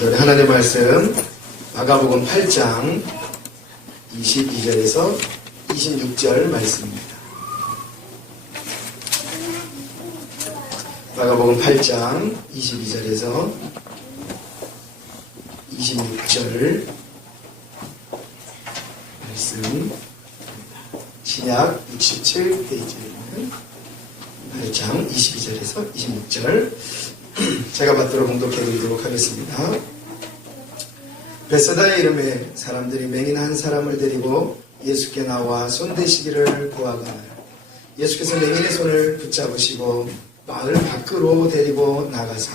우리 하나님의 말씀 마가복음 8장 22절에서 26절 말씀입니다. 마가복음 8장 22절에서 26절 말씀, 신약 67페이지에는 8장 22절에서 26절 제가 받들어 봉독해 드리도록 하겠습니다. 베세다의 이름에 사람들이 맹인 한 사람을 데리고 예수께 나와 손대시기를 구하거늘 예수께서 맹인의 손을 붙잡으시고 마을 밖으로 데리고 나가서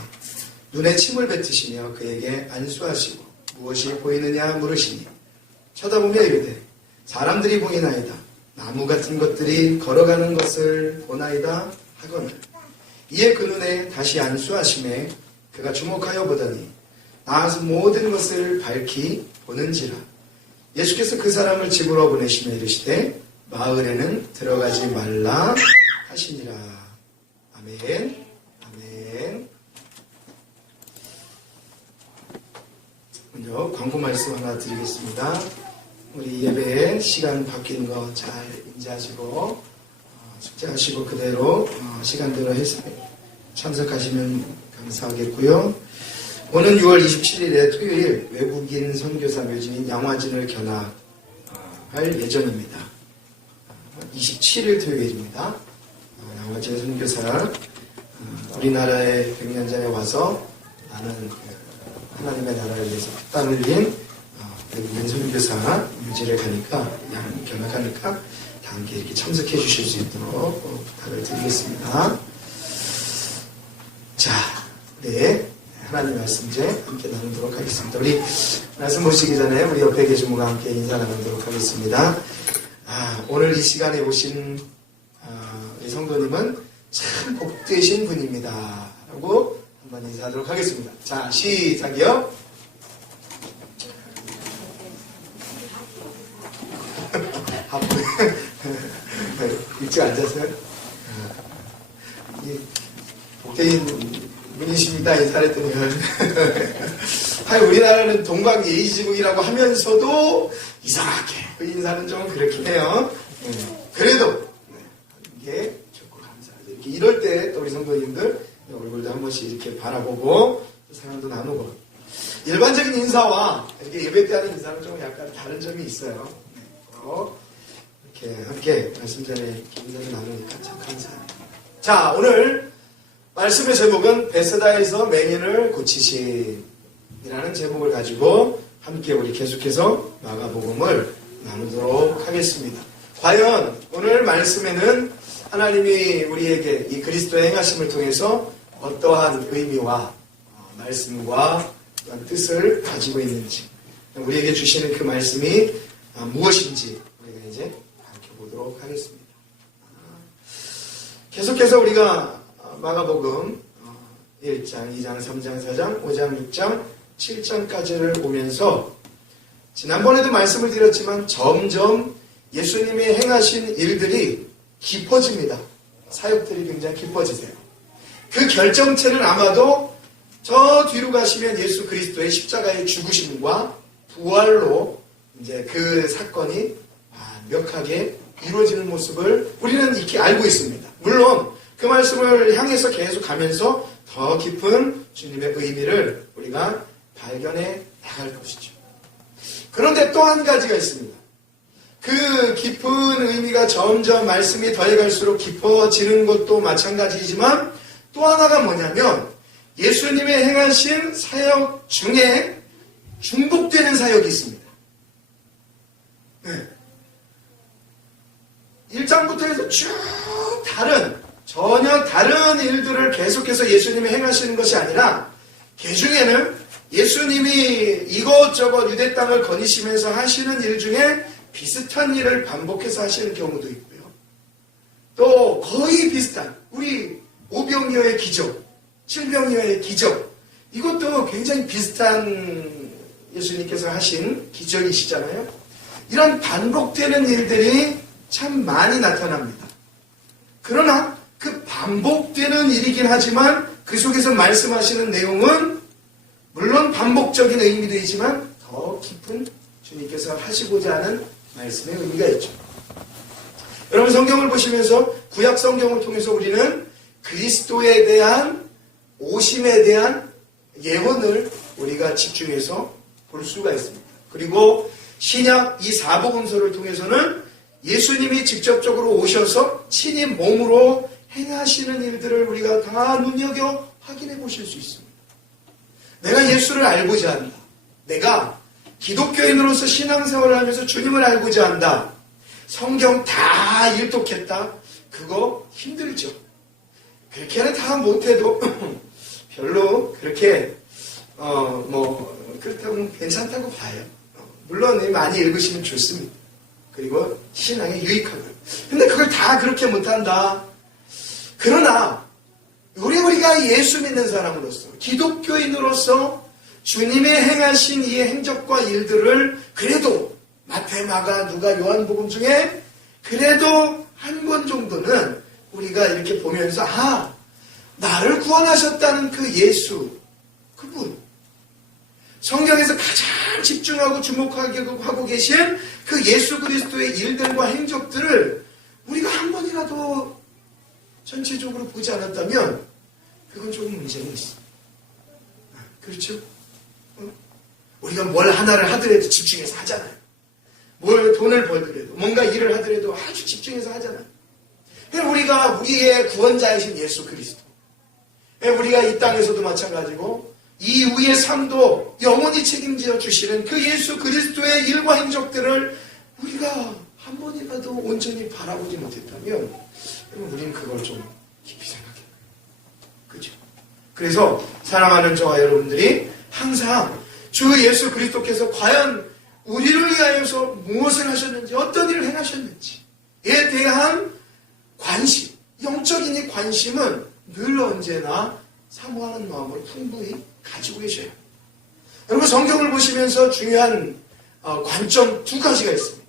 눈에 침을 뱉으시며 그에게 안수하시고 무엇이 보이느냐 물으시니 쳐다보며 이르되 사람들이 보이나이다. 나무 같은 것들이 걸어가는 것을 보나이다 하거늘 이에 그 눈에 다시 안수하심에 그가 주목하여 보더니 나아서 모든 것을 밝히 보는지라. 예수께서 그 사람을 집으로 보내시며 이르시되 마을에는 들어가지 말라 하시니라. 아멘. 아멘. 먼저 광고 말씀 하나 드리겠습니다. 우리 예배에 시간 바뀐 거 잘 인지하시고 숙제하시고 그대로 시간대로 참석하시면 감사하겠고요. 오는 6월 27일에 토요일 외국인 선교사 묘지인 양화진을 견학할 예정입니다. 27일 토요일입니다. 양화진 선교사 우리나라에 100년 전에 와서 나는 하나님의 나라를 위해서 땀 흘린 외국인 선교사 묘지를 가니까 견학하니까 다 함께 이렇게 참석해 주실 수 있도록 부탁을 드리겠습니다. 자, 네. 하나님 말씀 이제 함께 나누도록 하겠습니다. 우리 말씀 보시기 전에 우리 옆에 계신 분과 함께 인사 나누도록 하겠습니다. 오늘 이 시간에 오신 우리 성도님은 참 복되신 분입니다. 라고 한번 인사하도록 하겠습니다. 자, 시작이요. 일찍 앉았어요? 복되인 분이십니다. 인사를 했더니 우리나라는 동방예의지국이라고 하면서도 이상하게 그 인사는 좀 그렇긴 해요. 그래도 이게 좋고 감사하죠. 이렇게 이럴 때 또 우리 성도님들 얼굴도 한 번씩 이렇게 바라보고 사랑도 나누고 일반적인 인사와 이렇게 예배 때 하는 인사는 좀 약간 다른 점이 있어요. 이렇게 함께 말씀 전에 인사를 나누니까 참 감사합니다. 자, 오늘 말씀의 제목은 베세다에서 맹인을 고치신이라는 제목을 가지고 함께 우리 계속해서 마가복음을 나누도록 하겠습니다. 과연 오늘 말씀에는 하나님이 우리에게 이 그리스도의 행하심을 통해서 어떠한 의미와 말씀과 뜻을 가지고 있는지 우리에게 주시는 그 말씀이 무엇인지 우리가 이제 밝혀보도록 하겠습니다. 계속해서 우리가 마가복음 1장, 2장, 3장, 4장, 5장, 6장, 7장까지를 보면서 지난번에도 말씀을 드렸지만 점점 예수님이 행하신 일들이 깊어집니다. 사역들이 굉장히 깊어지세요. 그 결정체는 아마도 저 뒤로 가시면 예수 그리스도의 십자가의 죽으심과 부활로 이제 그 사건이 완벽하게 이루어지는 모습을 우리는 익히 알고 있습니다. 물론 그 말씀을 향해서 계속 가면서 더 깊은 주님의 의미를 우리가 발견해 나갈 것이죠. 그런데 또 한 가지가 있습니다. 그 깊은 의미가 점점 말씀이 더해갈수록 깊어지는 것도 마찬가지이지만 또 하나가 뭐냐면 예수님의 행하신 사역 중에 중복되는 사역이 있습니다. 네. 1장부터 해서 쭉 전혀 다른 일들을 계속해서 예수님이 행하시는 것이 아니라 그 중에는 예수님이 이것저것 유대 땅을 거니시면서 하시는 일 중에 비슷한 일을 반복해서 하시는 경우도 있고요. 또 거의 비슷한 우리 오병이어의 기적, 칠병이어의 기적 이것도 굉장히 비슷한 예수님께서 하신 기적이시잖아요. 이런 반복되는 일들이 참 많이 나타납니다. 그러나 그 반복되는 일이긴 하지만 그 속에서 말씀하시는 내용은 물론 반복적인 의미도 있지만 더 깊은 주님께서 하시고자 하는 말씀의 의미가 있죠. 여러분 성경을 보시면서 구약 성경을 통해서 우리는 그리스도에 대한 오심에 대한 예언을 우리가 집중해서 볼 수가 있습니다. 그리고 신약 이 사복음서를 통해서는 예수님이 직접적으로 오셔서 친히 몸으로 행하시는 일들을 우리가 다 눈여겨 확인해 보실 수 있습니다. 내가 예수를 알고자 한다. 내가 기독교인으로서 신앙생활을 하면서 주님을 알고자 한다. 성경 다 일독했다. 그거 힘들죠. 그렇게는 다 못해도 별로 그렇게 그렇다고 괜찮다고 봐요. 물론 많이 읽으시면 좋습니다. 그리고 신앙에 유익하고요. 근데 그걸 다 그렇게 못한다. 그러나 우리가 예수 믿는 사람으로서 기독교인으로서 주님의 행하신 이 행적과 일들을 그래도 마태, 마가, 누가, 요한복음 중에 그래도 한 번 정도는 우리가 이렇게 보면서 나를 구원하셨다는 그 예수, 그분 성경에서 가장 집중하고 주목하고 계신 그 예수 그리스도의 일들과 행적들을 우리가 한 번이라도 전체적으로 보지 않았다면 그건 조금 문제가 있어. 그렇죠? 우리가 뭘 하나를 하더라도 집중해서 하잖아요. 뭘 돈을 벌더라도 뭔가 일을 하더라도 아주 집중해서 하잖아요. 우리가 우리의 구원자이신 예수 그리스도, 우리가 이 땅에서도 마찬가지고 이후의 삶도 영원히 책임져 주시는 그 예수 그리스도의 일과 행적들을 우리가 한 번이라도 온전히 바라보지 못했다면 우리는 그걸 좀 깊이 생각해요. 그렇죠? 그래서 사랑하는 저와 여러분들이 항상 주 예수 그리스도께서 과연 우리를 위하여서 무엇을 하셨는지, 어떤 일을 행하셨는지에 대한 관심, 영적인 이 관심은 늘 언제나 사모하는 마음으로 풍부히 가지고 계셔요. 여러분 성경을 보시면서 중요한 관점 두 가지가 있습니다.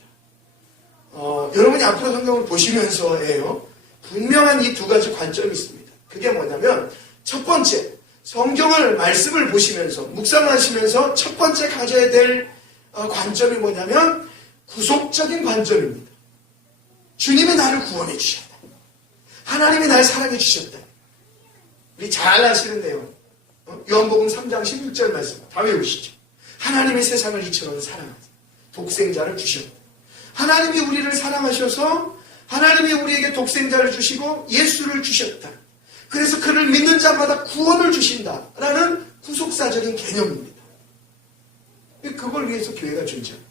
여러분이 앞으로 성경을 보시면서예요. 분명한 이 두 가지 관점이 있습니다. 그게 뭐냐면 첫 번째, 성경을 말씀을 보시면서 묵상하시면서 첫 번째 가져야 될 관점이 뭐냐면 구속적인 관점입니다. 주님이 나를 구원해 주셨다. 하나님이 날 사랑해 주셨다. 우리 잘 아시는 내용. 요한복음 3장 16절 말씀 다 외우시죠. 하나님이 세상을 이처럼 사랑하사 독생자를 주셨다. 하나님이 우리를 사랑하셔서 하나님이 우리에게 독생자를 주시고 예수를 주셨다. 그래서 그를 믿는 자마다 구원을 주신다라는 구속사적인 개념입니다. 그걸 위해서 교회가 존재합니다.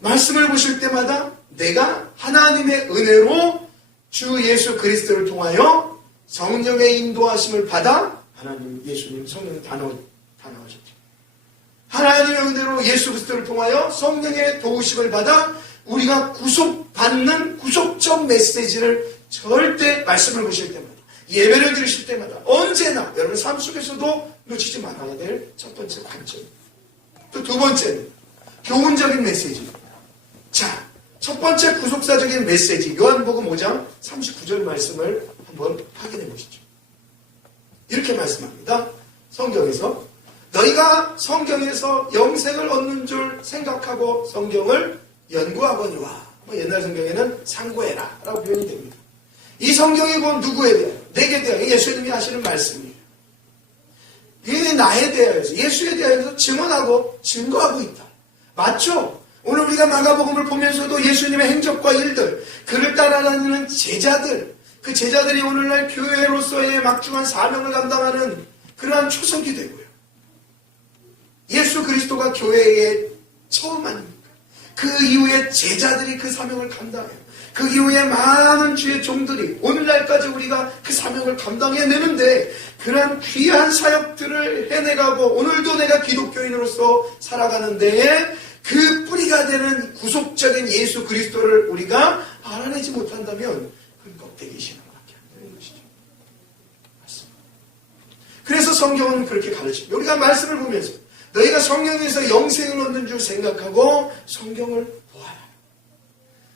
말씀을 보실 때마다 내가 하나님의 은혜로 주 예수 그리스도를 통하여 성령의 인도하심을 받아 하나님, 예수님, 성령이 다 나오셨죠. 하나님의 은혜로 예수 그리스도를 통하여 성령의 도우심을 받아 우리가 구속받는 구속적 메시지를 절대 말씀을 보실 때마다 예배를 드리실 때마다 언제나 여러분 삶 속에서도 놓치지 말아야 될 첫 번째 관점. 또 두 번째는 교훈적인 메시지입니다. 자, 첫 번째 구속사적인 메시지 요한복음 5장 39절 말씀을 한번 확인해 보시죠. 이렇게 말씀합니다. 성경에서 너희가 성경에서 영생을 얻는 줄 생각하고 성경을 연구하거니와 옛날 성경에는 상고해라 라고 표현이 됩니다. 이 성경이 곧 누구에 대하여? 내게 대하여 예수님이 하시는 말씀이에요. 이게 나에 대하여서 예수에 대하여서 증언하고 증거하고 있다. 맞죠? 오늘 우리가 마가복음을 보면서도 예수님의 행적과 일들, 그를 따라다니는 제자들, 그 제자들이 오늘날 교회로서의 막중한 사명을 감당하는 그러한 초석이 되고요. 예수 그리스도가 교회의 처음 아닙니까? 그 이후에 제자들이 그 사명을 감당해요. 그 이후에 많은 주의 종들이 오늘날까지 우리가 그 사명을 감당해내는데 그런 귀한 사역들을 해내가고 오늘도 내가 기독교인으로서 살아가는 데에 그 뿌리가 되는 구속적인 예수 그리스도를 우리가 알아내지 못한다면 그건 껍데기 신앙밖에 안 되는 것이죠. 맞습니다. 그래서 성경은 그렇게 가르칩니다. 우리가 말씀을 보면서 너희가 성령에서 영생을 얻는 줄 생각하고 성경을 보아라.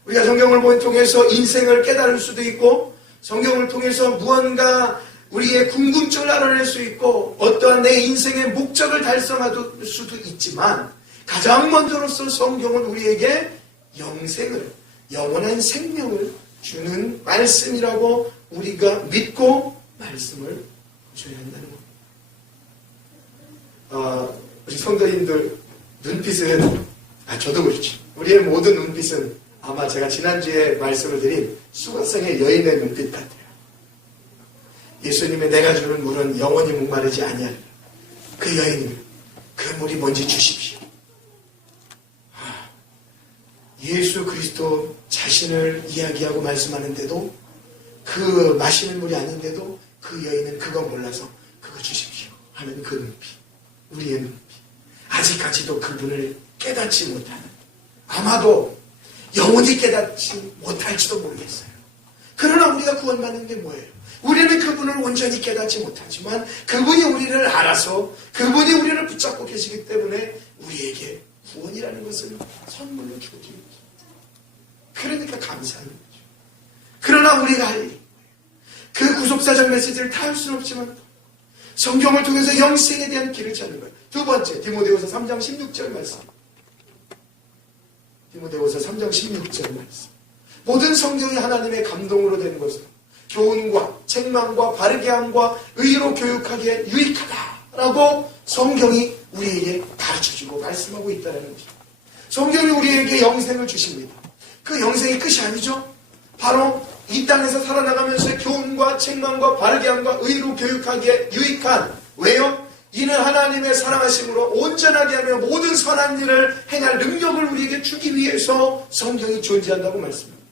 우리가 성경을 통해서 인생을 깨달을 수도 있고 성경을 통해서 무언가 우리의 궁금증을 알아낼 수 있고 어떠한 내 인생의 목적을 달성할 수도 있지만 가장 먼저로서 성경은 우리에게 영생을, 영원한 생명을 주는 말씀이라고 우리가 믿고 말씀을 줘야 한다는 겁니다. 우리 성도님들 눈빛은 저도 그렇죠. 우리의 모든 눈빛은 아마 제가 지난주에 말씀을 드린 수가성의 여인의 눈빛 같아요. 예수님의 내가 주는 물은 영원히 목마르지 아니하리라. 그 여인이 그 물이 뭔지 주십시오. 예수 그리스도 자신을 이야기하고 말씀하는데도 그 마시는 물이 아닌데도 그 여인은 그거 몰라서 그거 주십시오 하는 그 눈빛, 우리의 눈빛. 아직까지도 그분을 깨닫지 못하는, 아마도 영원히 깨닫지 못할지도 모르겠어요. 그러나 우리가 구원받는 게 뭐예요? 우리는 그분을 온전히 깨닫지 못하지만 그분이 우리를 알아서 그분이 우리를 붙잡고 계시기 때문에 우리에게 구원이라는 것을 선물로 주어집니다. 그러니까 감사하는 거죠. 그러나 우리가 할 일, 그 구속사적 메시지를 다 할 수는 없지만 성경을 통해서 영생에 대한 길을 찾는 거예요. 두 번째, 디모데후서 3장 16절 말씀. 디모데후서 3장 16절 말씀. 모든 성경이 하나님의 감동으로 된 것은 교훈과 책망과 바르게 함과 의로 교육하기에 유익하다라고 성경이 우리에게 가르쳐주고 말씀하고 있다는 거죠. 성경이 우리에게 영생을 주십니다. 그 영생이 끝이 아니죠. 바로 이 땅에서 살아나가면서 교훈과 책망과 바르게 함과 의로 교육하기에 유익한, 왜요? 이는 하나님의 사랑하심으로 온전하게 하며 모든 선한 일을 행할 능력을 우리에게 주기 위해서 성경이 존재한다고 말씀합니다.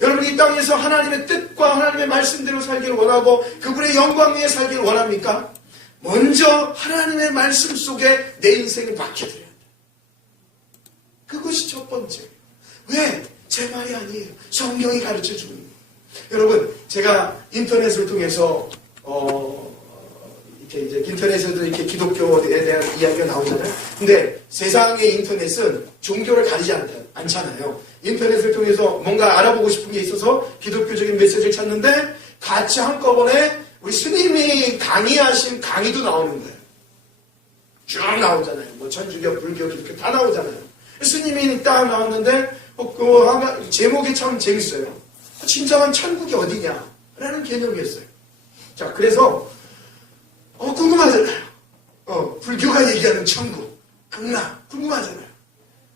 여러분, 이 땅에서 하나님의 뜻과 하나님의 말씀대로 살기를 원하고 그분의 영광 위에 살기를 원합니까? 먼저 하나님의 말씀 속에 내 인생을 맡겨드려야 돼요. 그것이 첫 번째. 왜? 제 말이 아니에요. 성경이 가르쳐주는 거예요. 여러분, 제가 인터넷을 통해서 이렇게 이제 인터넷에도 이렇게 기독교에 대한 이야기가 나오잖아요. 근데 세상의 인터넷은 종교를 가리지 않잖아요. 인터넷을 통해서 뭔가 알아보고 싶은 게 있어서 기독교적인 메시지를 찾는데 같이 한꺼번에 우리 스님이 강의하신 강의도 나오는 거예요. 쭉 나오잖아요. 뭐 천주교, 불교, 기독교 다 나오잖아요. 스님이 딱 나왔는데 제목이 참 재밌어요. 진정한 천국이 어디냐? 라는 개념이었어요. 자, 그래서 궁금하잖아요. 불교가 얘기하는 천국, 극락, 궁금하잖아요.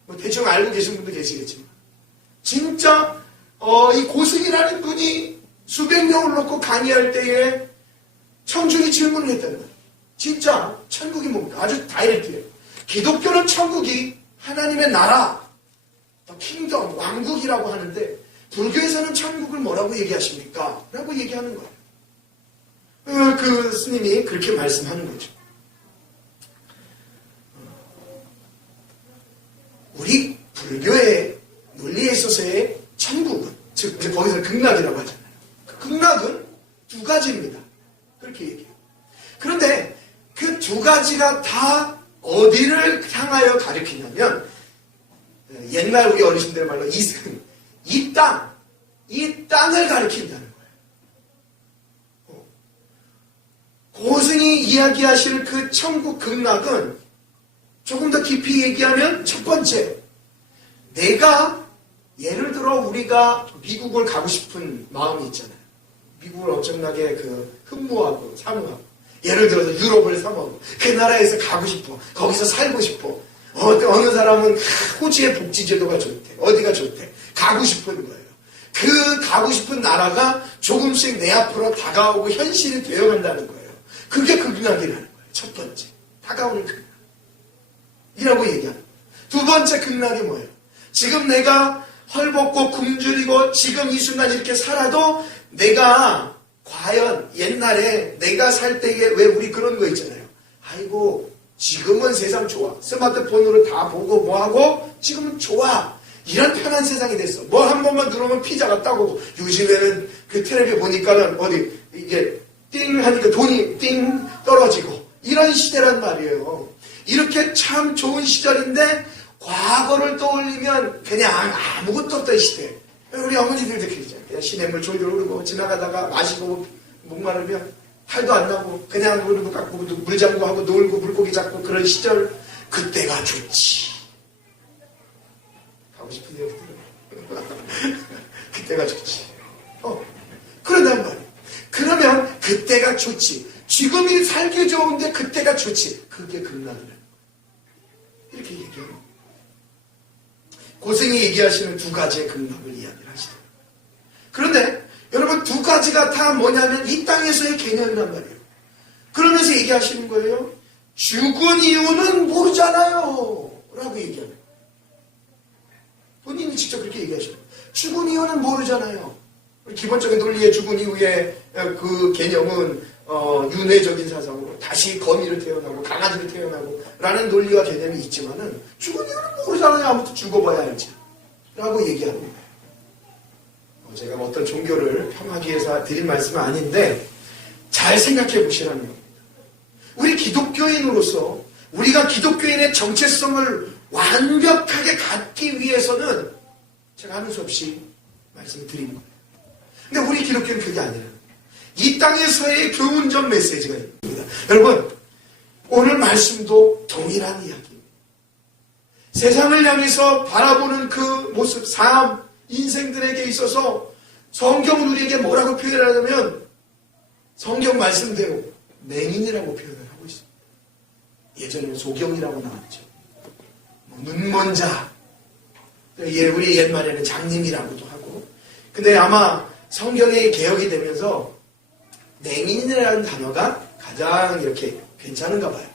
뭐 대충 알고 계신 분도 계시겠지만 진짜 이 고승이라는 분이 수백 명을 놓고 강의할 때에 청중이 질문을 했다는 거예요. 진짜 천국이 뭡니까? 아주 다이렉트해요. 기독교는 천국이 하나님의 나라, 킹덤, 왕국이라고 하는데 불교에서는 천국을 뭐라고 얘기하십니까? 라고 얘기하는 거예요. 그 스님이 그렇게 말씀하는 거죠. 우리 불교의 논리에 있어서의 천국은, 즉 거기서 극락이라고 하잖아요. 그 극락은 두 가지입니다. 그렇게 얘기해요. 그런데 그 두 가지가 다 어디를 향하여 가리키냐면 옛날 우리 어르신들 말로 이 땅을 가리킨다는 거예요. 고승이 이야기하실 그 천국 극락은 조금 더 깊이 얘기하면 첫 번째, 내가 예를 들어 우리가 미국을 가고 싶은 마음이 있잖아요. 미국을 엄청나게 흠모하고 사모하고, 예를 들어서 유럽을 사모하고 그 나라에서 가고 싶어, 거기서 살고 싶어. 어느 사람은 호주의 복지제도가 좋대, 어디가 좋대, 가고 싶은 거예요. 그 가고 싶은 나라가 조금씩 내 앞으로 다가오고 현실이 되어간다는 거예요. 그게 극락이라는 거예요. 첫 번째, 다가오는 극락이라고 얘기합니다. 두 번째 극락이 뭐예요? 지금 내가 헐벗고 굶주리고 지금 이 순간 이렇게 살아도 내가 과연 옛날에 내가 살 때에 왜 우리 그런 거 있잖아요. 아이고 지금은 세상 좋아. 스마트폰으로 다 보고 뭐하고 지금은 좋아. 이런 편한 세상이 됐어. 뭐 한 번만 누르면 피자가 따고, 요즘에는 그 텔레비 보니까는 어디 이게 띵 하니까 돈이 띵 떨어지고 이런 시대란 말이에요. 이렇게 참 좋은 시절인데 과거를 떠올리면 그냥 아무것도 없던 시대. 우리 어머니들도 그러잖아요. 그냥 시냇물 졸졸 흐르고 지나가다가 마시고 목마르면 탈도 안 나고 그냥 물고 갖고 물장구하고 놀고 물고기 잡고 그런 시절, 그때가 좋지. 가고 싶은 얘기 들어요. 그때가 좋지. 그러단 말이에요. 그러면 그때가 좋지. 지금이 살기 좋은데 그때가 좋지. 그게 극락이라는 거예요. 이렇게 얘기해요. 고생이 얘기하시는 두 가지의 극락을 이야기를 하시더라고요. 그런데 여러분, 두 가지가 다 뭐냐면 이 땅에서의 개념이란 말이에요. 그러면서 얘기하시는 거예요. 죽은 이유는 모르잖아요 라고 얘기합니다. 본인이 직접 그렇게 얘기하셔요. 죽은 이유는 모르잖아요. 기본적인 논리의 죽은 이후의 그 개념은 윤회적인 사상으로 다시 거미로 태어나고 강아지로 태어나고 라는 논리와 개념이 있지만은 죽은 이유는 모르잖아요. 아무튼 죽어봐야 알지 라고 얘기하는 거예요. 제가 어떤 종교를 폄하하기 위해서 드린 말씀은 아닌데 잘 생각해 보시라는 겁니다. 우리 기독교인으로서 우리가 기독교인의 정체성을 완벽하게 갖기 위해서는 제가 하는 수 없이 말씀을 드리는 거예요. 근데 우리 기독교는 그게 아니라 이 땅에서의 교훈적 메시지가 있습니다. 여러분, 오늘 말씀도 동일한 이야기입니다. 세상을 향해서 바라보는 그 모습, 삶, 인생들에게 있어서 성경은 우리에게 뭐라고 표현하냐면 성경 말씀대로 맹인이라고 표현을 하고 있습니다. 예전에는 소경이라고 나왔죠. 눈먼 자, 우리 옛말에는 장님이라고도 하고. 근데 아마 성경이 개혁이 되면서 맹인이라는 단어가 가장 이렇게 괜찮은가 봐요.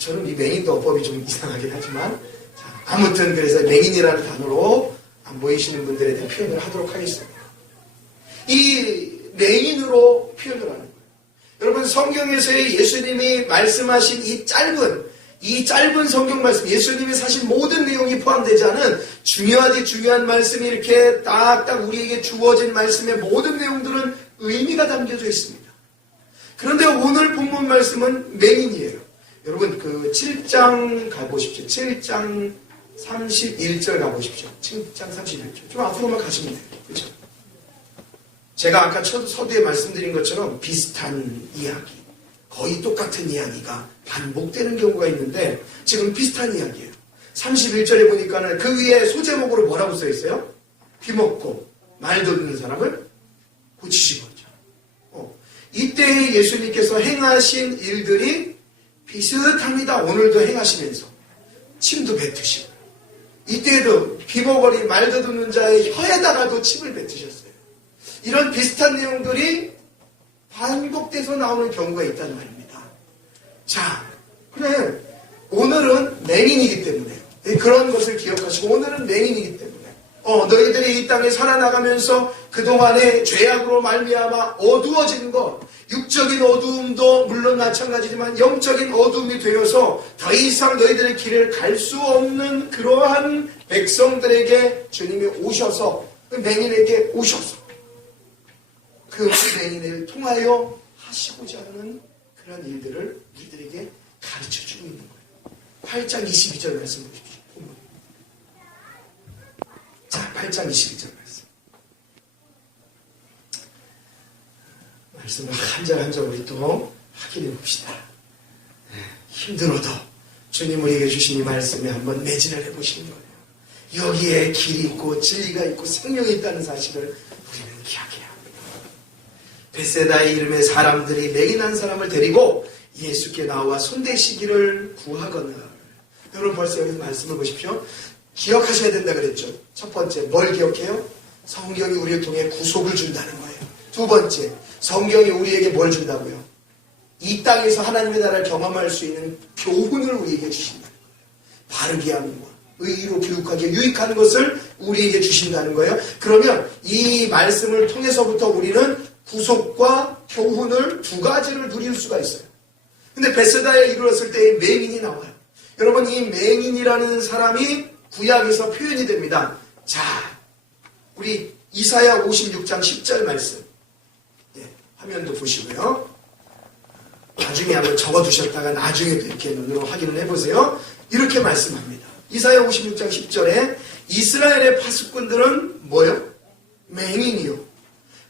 저는 이 맹인도 어법이 좀 이상하긴 하지만, 아무튼 그래서 맹인이라는 단어로 안 보이시는 분들에 대한 표현을 하도록 하겠습니다. 이 맹인으로 표현을 하는 거예요. 여러분, 성경에서의 예수님이 말씀하신 이 짧은 성경 말씀, 예수님이 사실 모든 내용이 포함되지 않은 중요한 말씀이 이렇게 딱딱 우리에게 주어진 말씀의 모든 내용들은 의미가 담겨져 있습니다. 그런데 오늘 본문 말씀은 맹인이에요. 여러분, 그 7장 가보십시오. 7장 31절 가보십시오. 7장 31절. 좀 앞으로만 가시면 돼요. 그렇죠? 제가 아까 서두에 말씀드린 것처럼 비슷한 이야기, 거의 똑같은 이야기가 반복되는 경우가 있는데 지금 비슷한 이야기예요. 31절에 보니까는 그 위에 소제목으로 뭐라고 써 있어요? 귀먹고 말 듣는 사람을 고치시고자. 이때 예수님께서 행하신 일들이 비슷합니다. 오늘도 행하시면서 침도 뱉으시고, 이때에도 귀머거리 말 듣는 자의 혀에다가도 침을 뱉으셨어요. 이런 비슷한 내용들이 반복돼서 나오는 경우가 있다는 말입니다. 자, 그래, 오늘은 맹인이기 때문에 그런 것을 기억하시고, 오늘은 맹인이기 때문에 너희들이 이 땅에 살아나가면서 그동안의 죄악으로 말미암아 어두워지는 것, 육적인 어두움도 물론 마찬가지지만 영적인 어두움이 되어서 더 이상 너희들의 길을 갈 수 없는 그러한 백성들에게 주님이 오셔서, 그 맹인에게 오셔서 그 맹인을 통하여 하시고자 하는 그런 일들을 우리들에게 가르쳐주고 있는 거예요. 8장 22절 말씀 보십시오. 자, 8장 22절 말씀. 말씀을 한 절 한 절 우리 또 확인해 봅시다. 힘들어도 주님 우리에게 주신 이 말씀에 한번 매진을 해보시는 거예요. 여기에 길이 있고 진리가 있고 생명이 있다는 사실을 우리는 기억해야 합니다. 벳세다의 이름의 사람들이 맹인한 사람을 데리고 예수께 나와 손대시기를 구하거늘. 여러분 벌써 여기서 말씀을 보십시오. 기억하셔야 된다 그랬죠. 첫 번째, 뭘 기억해요? 성경이 우리를 통해 구속을 준다는 거예요. 두 번째, 성경이 우리에게 뭘 준다고요? 이 땅에서 하나님의 나라를 경험할 수 있는 교훈을 우리에게 주신다는 거예요. 바르게 하는 것, 의로 교육하게 유익하는 것을 우리에게 주신다는 거예요. 그러면 이 말씀을 통해서부터 우리는 구속과 교훈을 두 가지를 누릴 수가 있어요. 근데 벳세다에 이르렀을 때 맹인이 나와요. 여러분, 이 맹인이라는 사람이 구약에서 표현이 됩니다. 자, 우리 이사야 56장 10절 말씀. 화면도 보시고요. 나중에 한번 적어두셨다가 나중에도 이렇게 눈으로 확인을 해보세요. 이렇게 말씀합니다. 이사야 56장 10절에 이스라엘의 파수꾼들은 뭐요? 맹인이요.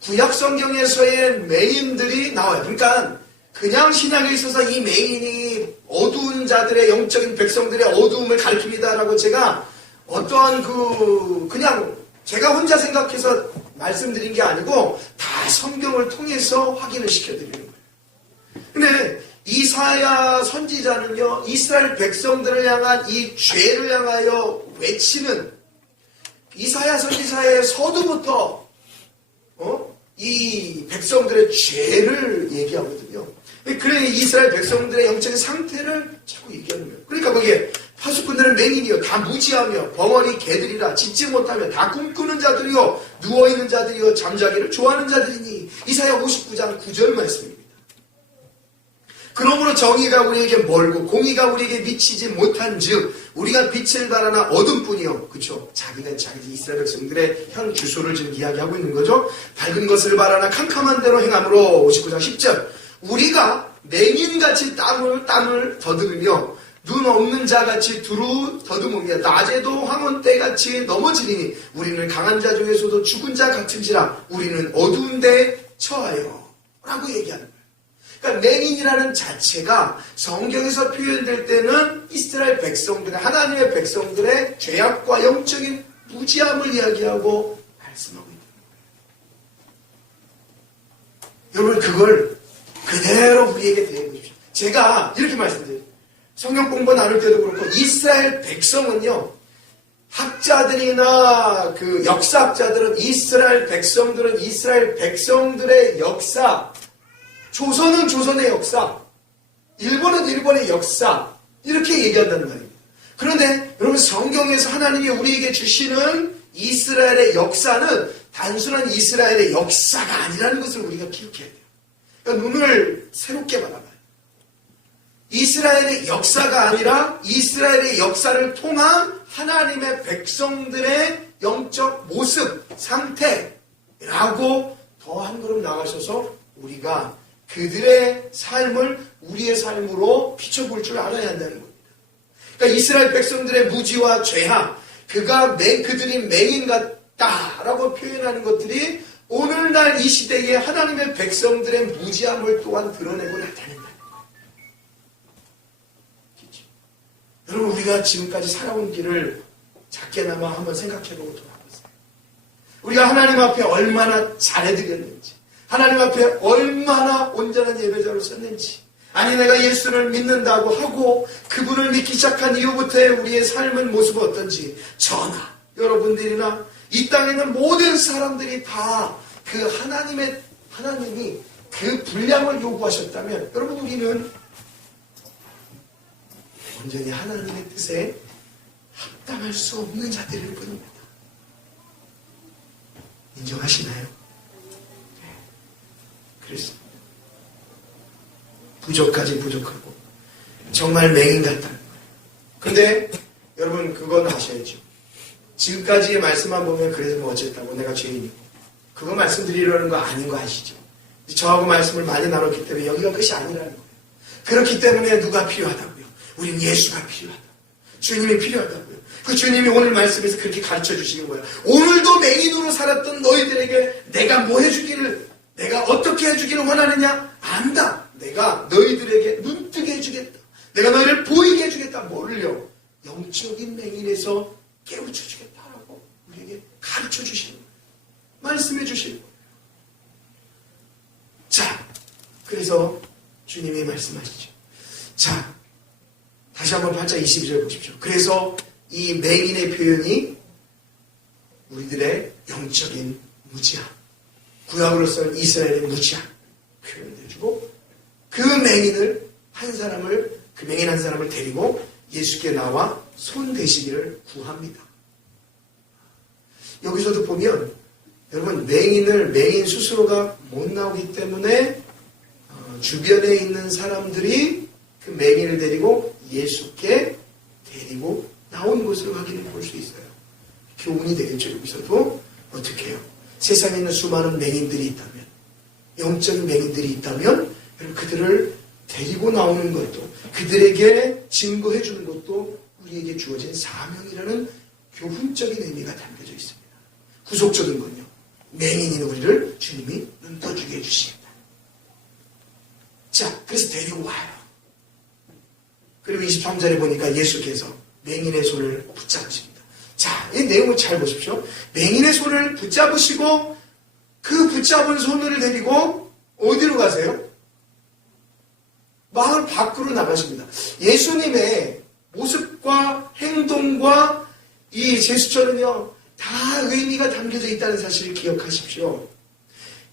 구약 성경에서의 맹인들이 나와요. 그러니까 그냥 신약에 있어서 이 맹인이 어두운 자들의 영적인 백성들의 어두움을 가리킵니다라고 제가 어떠한 그냥 제가 혼자 생각해서 말씀드린 게 아니고 다 성경을 통해서 확인을 시켜드리는 거예요. 근데 이사야 선지자는요, 이스라엘 백성들을 향한 이 죄를 향하여 외치는 이사야 선지자의 서두부터 이 백성들의 죄를 얘기하거든요. 그래 이스라엘 백성들의 영적인 상태를 자꾸 얘기하는 거예요. 그러니까 거기에 파수꾼들은 맹인이요, 다 무지하며 벙어리 개들이라, 짖지 못하며 다 꿈꾸는 자들이요, 누워있는 자들이요, 잠자기를 좋아하는 자들이니. 이사야 59장 9절 말씀입니다. 그러므로 정의가 우리에게 멀고 공의가 우리에게 미치지 못한 즉 우리가 빛을 바라나 어둠뿐이요. 그렇죠? 자기 이스라엘 백성들의 현 주소를 지금 이야기하고 있는 거죠. 밝은 것을 바라나 캄캄한 대로 행함으로 59장 10절 우리가 맹인같이 땀을 더듬으며 눈 없는 자같이 두루 더듬으며 낮에도 황혼 때같이 넘어지리니 우리는 강한 자 중에서도 죽은 자 같은지라 우리는 어두운 데에 처하여 라고 얘기하는 거예요. 그러니까 맹인이라는 자체가 성경에서 표현될 때는 이스라엘 백성들의 하나님의 백성들의 죄악과 영적인 무지함을 이야기하고 말씀하고 있는 거예요. 여러분 그걸 그대로 우리에게 대해보십시오. 제가 이렇게 말씀드려요. 성경 공부 나눌 때도 그렇고 이스라엘 백성은요, 학자들이나 그 역사학자들은 이스라엘 백성들의 역사, 조선은 조선의 역사, 일본은 일본의 역사, 이렇게 얘기한다는 말이에요. 그런데 여러분 성경에서 하나님이 우리에게 주시는 이스라엘의 역사는 단순한 이스라엘의 역사가 아니라는 것을 우리가 기억해야 돼요. 그러니까 눈을 새롭게 바라봐요. 이스라엘의 역사가 아니라 이스라엘의 역사를 통한 하나님의 백성들의 영적 모습, 상태라고 더 한 걸음 나가셔서 우리가 그들의 삶을 우리의 삶으로 비춰볼 줄 알아야 한다는 겁니다. 그러니까 이스라엘 백성들의 무지와 죄악, 그들이 맹인 같다라고 표현하는 것들이 오늘날 이 시대에 하나님의 백성들의 무지함을 또한 드러내고 나타낸다. 여러분 우리가 지금까지 살아온 길을 작게나마 한번 생각해보고 돌아보세요. 우리가 하나님 앞에 얼마나 잘해드렸는지, 하나님 앞에 얼마나 온전한 예배자로 섰는지, 아니 내가 예수를 믿는다고 하고 그분을 믿기 시작한 이후부터의 우리의 삶은 모습은 어떤지, 저나 여러분들이나 이 땅에 있는 모든 사람들이 다 그 하나님이 그 분량을 요구하셨다면 여러분 우리는 온전히 하나님의 뜻에 합당할 수 없는 자들일 뿐입니다. 인정하시나요? 네. 그렇습니다. 부족하고 정말 맹인 같다는 거예요. 근데 여러분 그건 아셔야죠. 지금까지의 말씀만 보면 그래서 뭐 어쨌다고 내가 죄인이고 그거 말씀드리려는 거 아닌 거 아시죠? 저하고 말씀을 많이 나눴기 때문에 여기가 끝이 아니라는 거예요. 그렇기 때문에 누가 필요하다고요? 우린 예수가 필요하다. 주님이 필요하다고요. 그 주님이 오늘 말씀에서 그렇게 가르쳐 주시는 거예요. 오늘도 맹인으로 살았던 너희들에게 내가 뭐 해주기를, 내가 어떻게 해주기를 원하느냐? 안다. 내가 너희들에게 눈뜨게 해주겠다. 내가 너희를 보이게 해주겠다. 뭐를요? 영적인 맹인에서 깨우쳐 주겠다라고 우리에게 가르쳐 주시는 거예요. 말씀해 주시는 거예요. 자, 그래서 주님이 말씀하시죠. 자, 다시 한번 8장 22절 보십시오. 그래서 이 맹인의 표현이 우리들의 영적인 무지함, 구약으로서는 이스라엘의 무지함 표현을 해주고 그 맹인 한 사람을 데리고 예수께 나와 손 대시기를 구합니다. 여기서도 보면 여러분 맹인 스스로가 못 나오기 때문에 주변에 있는 사람들이 그 맹인을 데리고 예수께 데리고 나온 것을 확인해 볼 수 있어요. 교훈이 되겠죠. 여기서도 어떻게 해요? 세상에 있는 수많은 맹인들이 있다면, 영적인 맹인들이 있다면 그들을 데리고 나오는 것도, 그들에게 증거해 주는 것도 우리에게 주어진 사명이라는 교훈적인 의미가 담겨져 있습니다. 구속적인 건요. 맹인인 우리를 주님이 눈 떠주게 해주시겠다. 자, 그래서 데리고 와요. 그리고 23절에 보니까 예수께서 맹인의 손을 붙잡으십니다. 자, 이 내용을 잘 보십시오. 맹인의 손을 붙잡으시고 그 붙잡은 손을 데리고 어디로 가세요? 마을 밖으로 나가십니다. 예수님의 모습과 행동과 이 제스처는요, 다 의미가 담겨져 있다는 사실을 기억하십시오.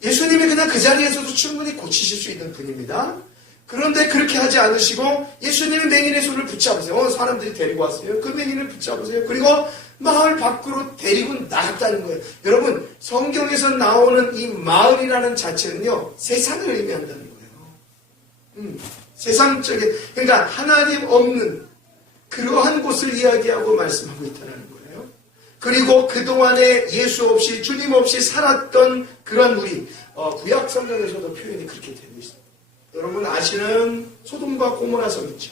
예수님이 그냥 그 자리에서도 충분히 고치실 수 있는 분입니다. 그런데 그렇게 하지 않으시고 예수님이 맹인의 손을 붙잡으세요. 사람들이 데리고 왔어요. 그 맹인을 붙잡으세요. 그리고 마을 밖으로 데리고 나갔다는 거예요. 여러분, 성경에서 나오는 이 마을이라는 자체는요, 세상을 의미한다는 거예요. 세상적인, 그러니까 하나님 없는 그러한 곳을 이야기하고 말씀하고 있다는 거예요. 그리고 그동안에 예수 없이, 주님 없이 살았던 그런 우리, 구약 성경에서도 표현이 그렇게 되고 있습니다. 여러분 아시는 소돔과 고모라 성 있죠.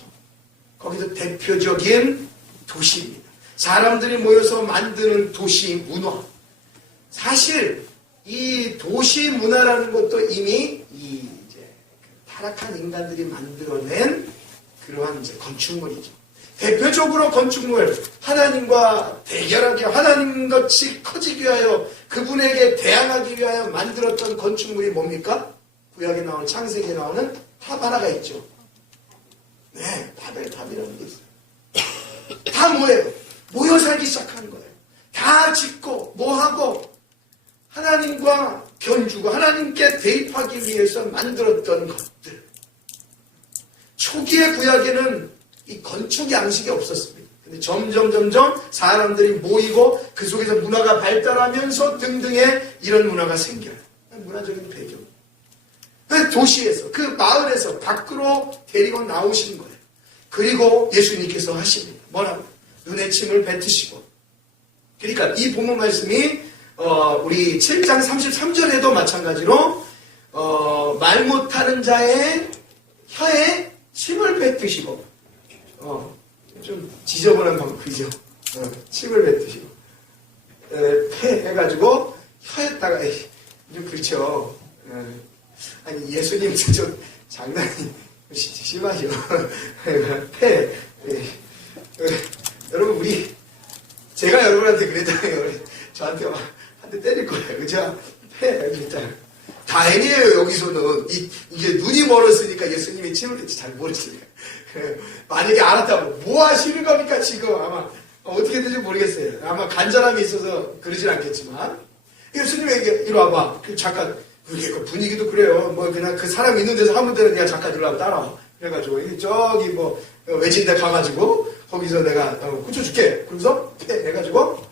거기서 대표적인 도시입니다. 사람들이 모여서 만드는 도시 문화. 사실 이 도시 문화라는 것도 이미 이제 타락한 인간들이 만들어낸 그러한 이제 건축물이죠. 대표적으로 건축물, 하나님과 대결하기, 하나님같이 커지기 위하여 그분에게 대항하기 위하여 만들었던 건축물이 뭡니까? 구약에 나오는, 창세기에 나오는 탑 하나가 있죠. 네, 바벨탑이라는 게 있어요. 다 뭐예요? 모여 살기 시작하는 거예요. 다 짓고 뭐하고 하나님과 견주고 하나님께 대입하기 위해서 만들었던 것들. 초기의 구약에는 이 건축 양식이 없었습니다. 근데 점점 사람들이 모이고 그 속에서 문화가 발달하면서 등등의 이런 문화가 생겨요. 문화적인 배경. 그 도시에서, 그 마을에서 밖으로 데리고 나오시는 거예요. 그리고 예수님께서 하십니다. 뭐라고? 눈에 침을 뱉으시고. 그러니까 이 본문 말씀이 우리 7장 33절에도 마찬가지로 말 못하는 자의 혀에 침을 뱉으시고, 좀 지저분한 방법, 그죠? 침을 뱉으시고, 패 해가지고 혀에다가 좀 그렇죠. 아니 예수님 좀 장난이 심하죠. 패. 여러분 제가 여러분한테 그랬잖아요. 저한테 막 한 대 때릴 거예요. 그죠? 패. 진짜. 다행이에요. 여기서는 이게 눈이 멀었으니까 예수님이 침을 뱉지 잘 모르시니까. 만약에 알았다면 뭐 하시는 겁니까 지금? 아마 어떻게 될지 모르겠어요. 아마 간절함이 있어서 그러진 않겠지만 예수님에게 이리 와봐. 잠깐 분위기도 그래요. 뭐 그냥 그 사람 있는 데서 하면 되는 내가 잠깐 들어가면 따라와. 그래가지고 저기 뭐 외진데 가가지고 거기서 내가 고쳐줄게. 그러면서 해가지고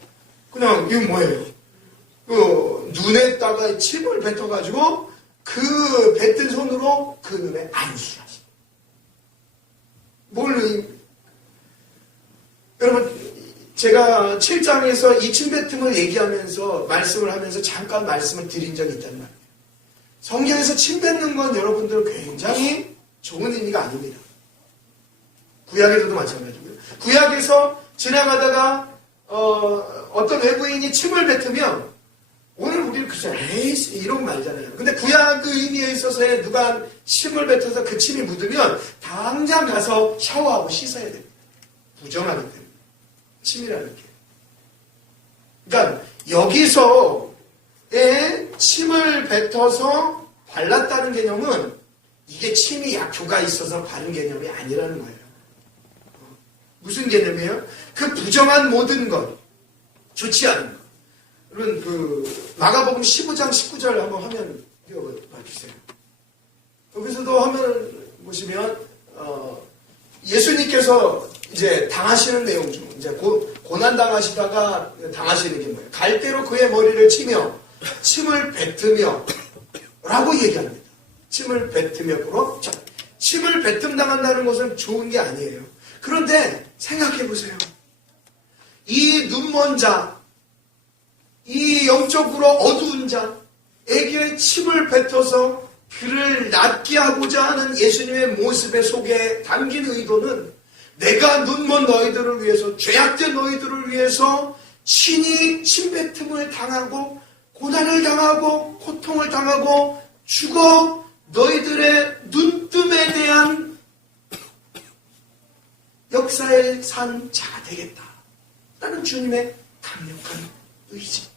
그냥 이건 뭐예요? 그 눈에다가 침을 뱉어가지고 그 뱉은 손으로 그 눈에 안수하시. 여러분 제가 7장에서 이 침뱉음을 얘기하면서 말씀을 하면서 잠깐 말씀을 드린 적이 있단 말이에요. 성경에서 침뱉는 건 여러분들 굉장히 좋은 의미가 아닙니다. 구약에서도 마찬가지고요. 구약에서 지나가다가 어떤 외부인이 침을 뱉으면 오늘 우리는 그저 에이 이런 말이잖아요. 근데 구약 그 의미에 있어서 누가 침을 뱉어서 그 침이 묻으면 당장 가서 샤워하고 씻어야 됩니다. 부정하기 때문에. 침이라는 게. 그러니까 여기서의 침을 뱉어서 발랐다는 개념은 이게 침이 약효가 있어서 바른 개념이 아니라는 거예요. 무슨 개념이에요? 그 부정한 모든 것, 좋지 않은 것. 여러분 그 마가복음 15장 19절 한번 화면 띄워봐주세요. 여기서도 화면을 보시면 예수님께서 이제 당하시는 내용 중 이제 고난 당하시다가 당하시는 게 뭐예요? 갈대로 그의 머리를 치며 침을 뱉으며 라고 얘기합니다. 침을 뱉으며 자, 침을 뱉음 당한다는 것은 좋은 게 아니에요. 그런데 생각해 보세요. 이 눈먼 자, 이 영적으로 어두운 자에게 침을 뱉어서 그를 낫게 하고자 하는 예수님의 모습의 속에 담긴 의도는 내가 눈먼 너희들을 위해서, 죄악된 너희들을 위해서 친히 침뱉음을 당하고 고난을 당하고 고통을 당하고 죽어 너희들의 눈뜸에 대한 역사의 산 자가 되겠다. 라는 주님의 강력한 의지.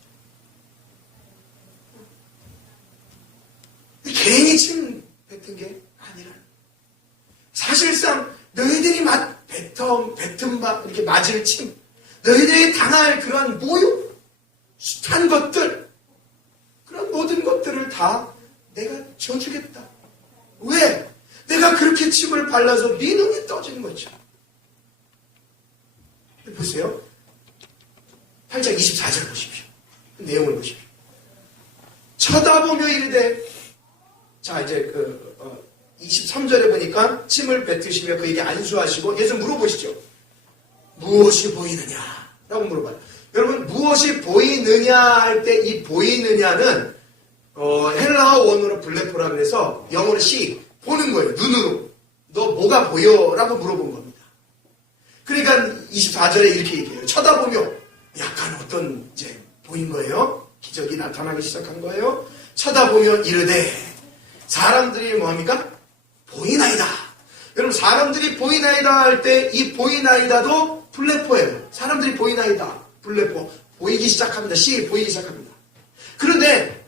괜히 침 뱉은 게 아니라 사실상 너희들이 뱉은 바 이렇게 맞을 침, 너희들이 당할 그러한 모욕, 숱한 것들, 그런 모든 것들을 다 내가 져주겠다. 왜? 내가 그렇게 침을 발라서 네 눈이 떠지는 거죠. 보세요. 8장 24절 보십시오. 그 내용을 보십시오. 쳐다보며 이르되, 자 이제 23절에 보니까 침을 뱉으시며 그에게 안수하시고 예수 물어보시죠. 무엇이 보이느냐? 라고 물어봐요. 여러분 무엇이 보이느냐 할 때 이 보이느냐는 헬라어 원어로 블레포라 그래서 영어로 see, 보는 거예요. 눈으로. 너 뭐가 보여? 라고 물어본 겁니다. 그러니까 24절에 이렇게 얘기해요. 쳐다보며 약간 어떤 이제 보인 거예요. 기적이 나타나기 시작한 거예요. 쳐다보며 이르되 사람들이 뭐합니까? 보이나이다. 여러분 사람들이 보이나이다 할 때 이 보이나이다도 블레포예요. 사람들이 보이나이다. 블레포. 보이기 시작합니다. see, 보이기 시작합니다. 그런데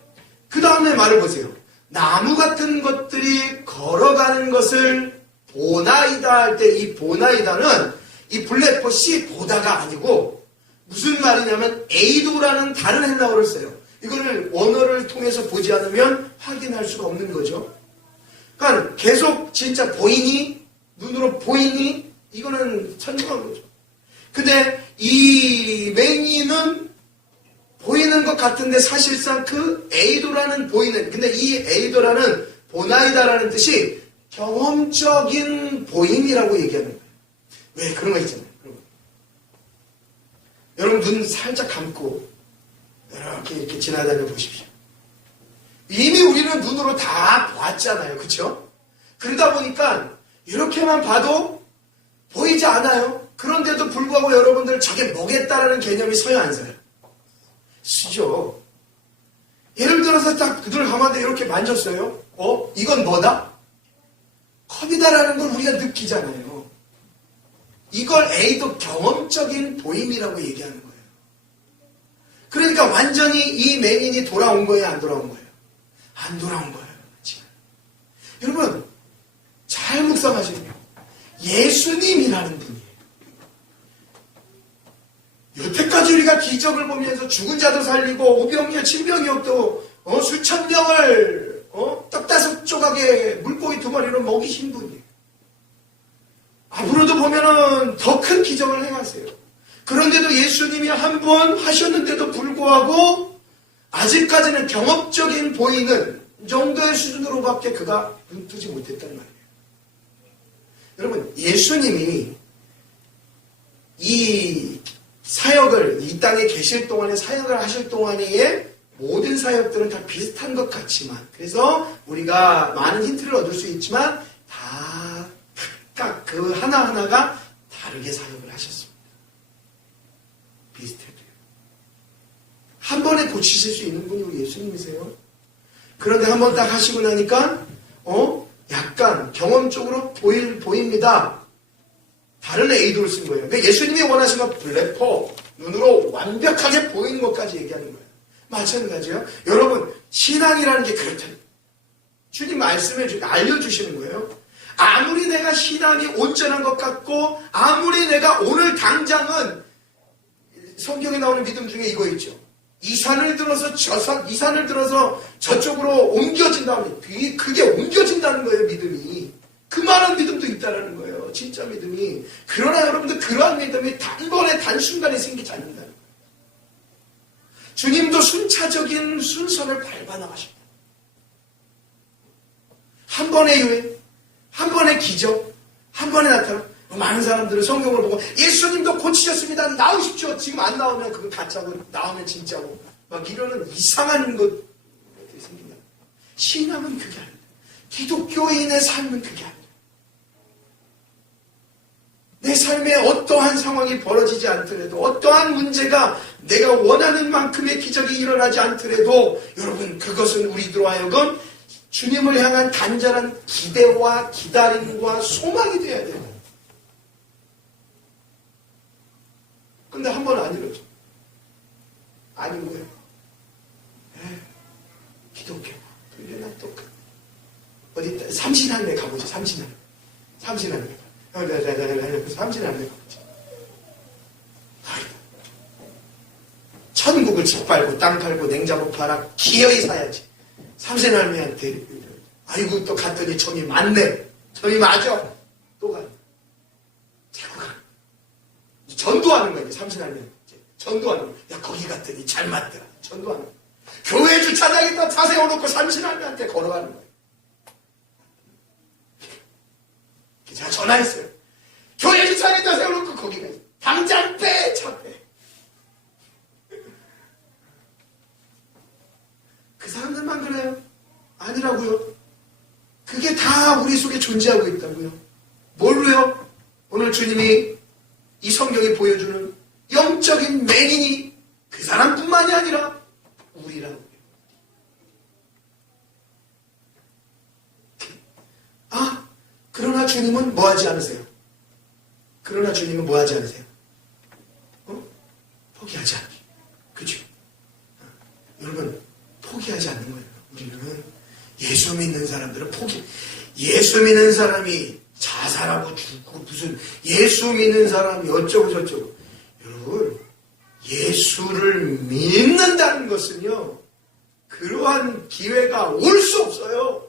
그 다음에 말을 보세요. 나무 같은 것들이 걸어가는 것을 보나이다 할 때 이 보나이다는 이 블레포 see 보다가 아니고 무슨 말이냐면 에이도라는 다른 헬라어를 써요. 이거를 원어를 통해서 보지 않으면 확인할 수가 없는 거죠. 그러니까 계속 진짜 보이니? 눈으로 보이니? 이거는 천정한 거죠. 근데 이 맹인은 보이는 것 같은데 사실상 그 에이도라는 보이는, 근데 이 에이도라는 보나이다라는 뜻이 경험적인 보임이라고 얘기하는 거예요. 왜? 그런 거 있잖아요. 여러분 눈 살짝 감고 이렇게 지나다녀 보십시오. 이미 우리는 눈으로 다 봤잖아요. 그렇죠? 그러다 보니까 이렇게만 봐도 보이지 않아요. 그런데도 불구하고 여러분들 저게 뭐겠다라는 개념이 서요 안 서요? 쓰죠. 예를 들어서 딱 눈을 감았는데 이렇게 만졌어요. 이건 뭐다? 컵이다라는 걸 우리가 느끼잖아요. 이걸 A도 경험적인 보임이라고 얘기하는 거예요. 그러니까 완전히 이 맹인이 돌아온 거예요? 안 돌아온 거예요? 안 돌아온 거예요. 지금. 여러분 잘 묵상하시면 예수님이라는 분이에요. 여태까지 우리가 기적을 보면서 죽은 자도 살리고 오병이어 질병이어도 수천 명을 떡 5조각에 물고기 2마리로 먹이신 분이에요. 앞으로도 보면은 더 큰 기적을 행하세요. 그런데도 예수님이 한 번 하셨는데도 불구하고 아직까지는 경험적인 보이는 정도의 수준으로밖에 그가 눈뜨지 못했단 말이에요. 여러분 예수님이 이 사역을 이 땅에 계실 동안에 사역을 하실 동안의 모든 사역들은 다 비슷한 것 같지만 그래서 우리가 많은 힌트를 얻을 수 있지만 다 각각 그 하나하나가 다르게 사역을 하셨습니다. 비슷해도요. 한 번에 고치실 수 있는 분이 우리 예수님이세요. 그런데 한 번 딱 하시고 나니까 약간 경험적으로 보입니다. 다른 에이도를 쓴 거예요. 그러니까 예수님이 원하신 건 블레포, 눈으로 완벽하게 보이는 것까지 얘기하는 거예요. 마찬가지요. 여러분 신앙이라는 게 그렇잖아요. 주님 말씀을 알려주시는 거예요. 아무리 내가 신앙이 온전한 것 같고 아무리 내가 오늘 당장은 성경에 나오는 믿음 중에 이거 있죠. 이 산을 들어서 이 산을 들어서 저쪽으로 옮겨진다면 그게 옮겨진다는 거예요. 믿음이. 그만한 믿음도 있다는 거예요. 진짜 믿음이. 그러나 여러분들 그러한 믿음이 단번에 단순간에 생기지 않는다는 거예요. 주님도 순차적인 순서를 밟아 나가십니다. 한 번의 유행, 한 번의 기적, 한 번에 나타나. 많은 사람들은 성경을 보고 예수님도 고치셨습니다. 나오십시오. 지금 안 나오면 그건 가짜고 나오면 진짜고 막 이러는 이상한 것들이 생긴다. 신앙은 그게 아니다. 기독교인의 삶은 그게 아니다. 내 삶에 어떠한 상황이 벌어지지 않더라도, 어떠한 문제가 내가 원하는 만큼의 기적이 일어나지 않더라도, 여러분, 그것은 우리들로 하여금 주님을 향한 간절한 기대와 기다림과 소망이 되어야 돼요. 근데 한 번 안 이루어져. 아닌 거예요. 기독교. 그러나 똑같아. 어디, 삼신할매 가보죠, 삼신할매. 삼신할매. 삼신할매 가보죠. 천국을 집 팔고, 땅 팔고, 냉장고 팔아, 기어이 사야지. 삼신할매한테, 아이고, 또 갔더니 점이 많네. 점이 맞아. 또 가. 자꾸 가. 전도하는 거야, 삼신할매. 전도하는 거야. 야, 거기 갔더니 잘 맞더라. 전도하는 거야. 교회 주차장에다 차 세워놓고 삼신할매한테 걸어가는 거예요. 제가 전화했어요. 교회 주차장에다 세워놓고 거기 가요. 당장 빼! 차 빼! 그 사람들만 그래요? 아니라고요. 그게 다 우리 속에 존재하고 있다고요. 뭘로요? 오늘 주님이 이 성경이 보여주는 영적인 맹인이 그 사람뿐만이 아니라 우리라고요. 아, 그러나 주님은 뭐 하지 않으세요? 그러나 주님은 뭐 하지 않으세요? 포기하지 않기. 그죠? 여러분, 포기하지 않는 거예요. 우리는 예수 믿는 사람들은 예수 믿는 사람이 자살하고 죽고 무슨 예수 믿는 사람이 어쩌고 저쩌고. 여러분, 예수를 믿는다는 것은요, 그러한 기회가 올 수 없어요.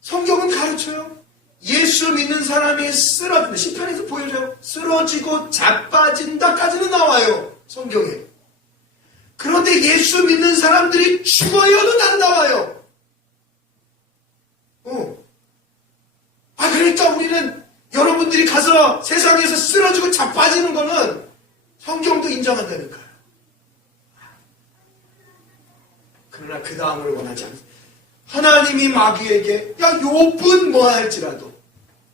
성경은 가르쳐요. 예수 믿는 사람이 쓰러진다. 시편에서 보여줘요. 쓰러지고 자빠진다까지는 나와요. 성경에. 그런데 예수 믿는 사람들이 죽어요는 안 나와요. 그러니까 우리는 여러분들이 가서 세상에서 쓰러지고 자빠지는 거는 성경도 인정한다니까요. 그러나 그 다음을 원하지 않습니다. 하나님이 마귀에게 야 욥은 뭐 할지라도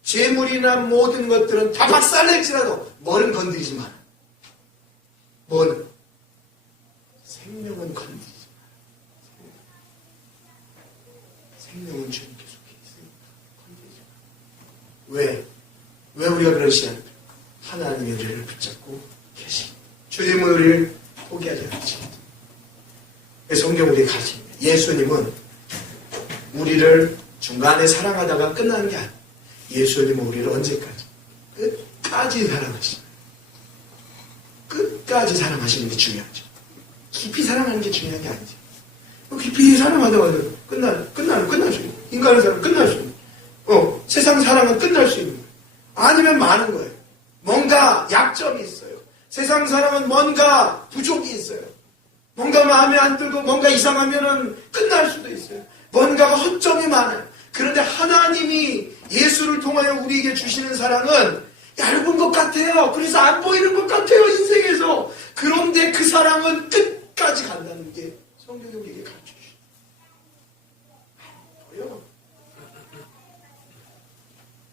재물이나 모든 것들은 다 박살낼지라도 뭐는 건드리지 마라. 뭐는? 생명은 건드리지 마라. 생명은 주님께 속해 있으니까 건드리지 마라. 왜 우리가 그러시냐? 하나님이 우리를 붙잡고 계십니다. 주님은 우리를 포기하지 않으십니다. 성경 우리에 가르칩니다. 예수님은 우리를 중간에 사랑하다가 끝나는 게 아니에요. 예수님은 우리를 언제까지? 끝까지 사랑하십니다. 끝까지 사랑하시는 게 중요하죠. 깊이 사랑하는 게 중요한 게 아니죠. 깊이 사랑하다가 끝날 수 있는. 인간의 사랑은 끝날 수 있는. 세상 사랑은 끝날 수 있는 거예요. 아니면 많은 거예요. 뭔가 약점이 있어요. 세상 사랑은 뭔가 부족이 있어요. 뭔가 마음에 안 들고 뭔가 이상하면은 끝날 수도 있어요. 뭔가가 허점이 많아요. 그런데 하나님이 예수를 통하여 우리에게 주시는 사랑은 얇은 것 같아요. 그래서 안 보이는 것 같아요, 인생에서. 그런데 그 사랑은 끝까지 간다는 게 성경이 우리에게 가르쳐주시죠. 보여.